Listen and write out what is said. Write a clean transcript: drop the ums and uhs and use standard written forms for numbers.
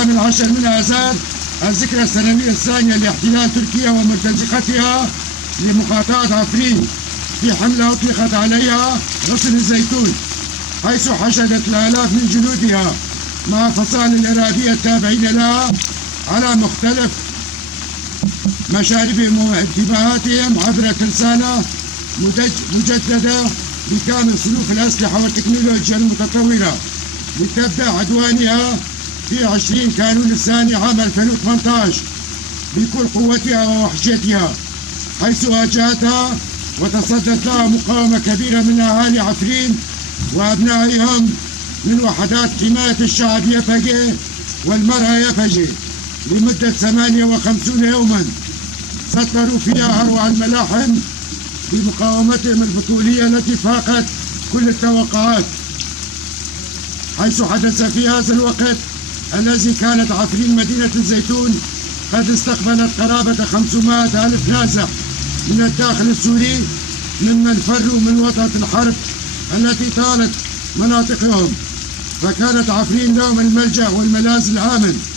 العاشر من آذار الذكرى السنوية الثانية لاحتلال تركيا ومرتزقتها لمقاطعة عفرين في حملة أطلقت عليها غصن الزيتون، حيث حشدت الآلاف من جنودها مع فصائل الإرهابية التابعين لها على مختلف مشاربهم وانتباهاتهم عبر ترسانة مجددة بكامل صنوف الأسلحة والتكنولوجيا المتطورة لتبدأ عدوانها في 20 كانون الثاني عام 2018 بكل قوتها ووحشيتها، حيث واجهتها وتصدت لها مقاومة كبيرة من أهالي عفرين وأبنائهم من وحدات حماية الشعب يفجي والمرأة يفجي لمدة 58 يوما سطروا فيها أروع الملاحم بمقاومتهم البطولية التي فاقت كل التوقعات، حيث حدث في هذا الوقت الذي كانت عفرين مدينة الزيتون قد استقبلت قرابة 500 ألف نازح من الداخل السوري ممن فروا من وطأة الحرب التي طالت مناطقهم، فكانت عفرين لهم الملجأ والملاذ الآمن.